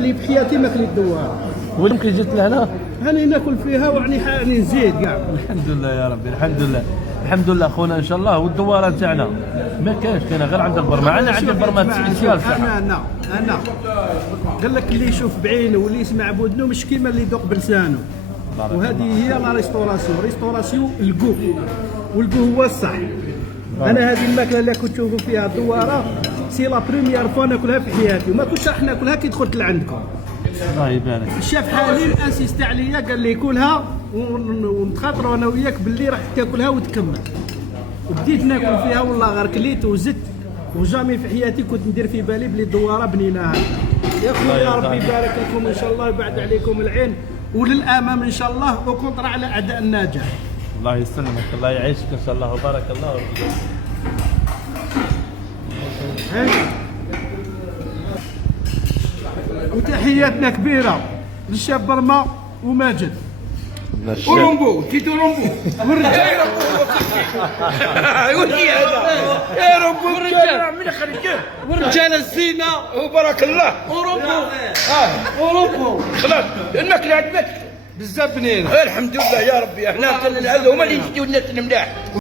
باللي في حياتي ما كليت دوار. ويمكن جيت لهنا هاني ناكل فيها وعني نزيد كاع. الحمد لله يا ربي، الحمد لله، الحمد لله خونا ان شاء الله. والدواره تاعنا ما كاينش، كاينه غير عند البرمه. انا عندي البرمه سبيسيال تاعها. انا قال لك اللي يشوف بعينه واللي يسمع بودنه مش كيما اللي يذوق بلسانه. وهذه هي لا ريستوراسيون الكو، والكو هو الصح. انا هذه الماكله اللي كنت تشوفوا فيها الدواره سي لا بريميير فوا ناكلها في حياتي، وما كنتش راح ناكلها كي دخلت لعندكم. الله يبارك. الشيف حليم انسيست عليا قال لي كلها ونتخاطروا انا وياك باللي راح تاكلها وتكمل. وبديت ناكل فيها والله غير كليت وزدت، وجامي في حياتي كنت ندير في بالي بلي الدواره بنيناها. يا خويا ربي يبارك لكم ان شاء الله ويبعد عليكم العين، وللامام ان شاء الله وكونتر على اعداء الناجح. الله يسلمك، الله يعيشك ان شاء الله وبارك الله فيك. وتحياتنا كبيره للشاب برما وماجد رومبو تيتو رومبو والرجال. ولي هذا يا رومبو والرجال من خرجه والرجال الزينه وبارك الله ورومبو خلاص الماكله عندك بزاف بنينه الحمد لله يا ربي. احنا هذا هما اللي يجيو الناس الملاح.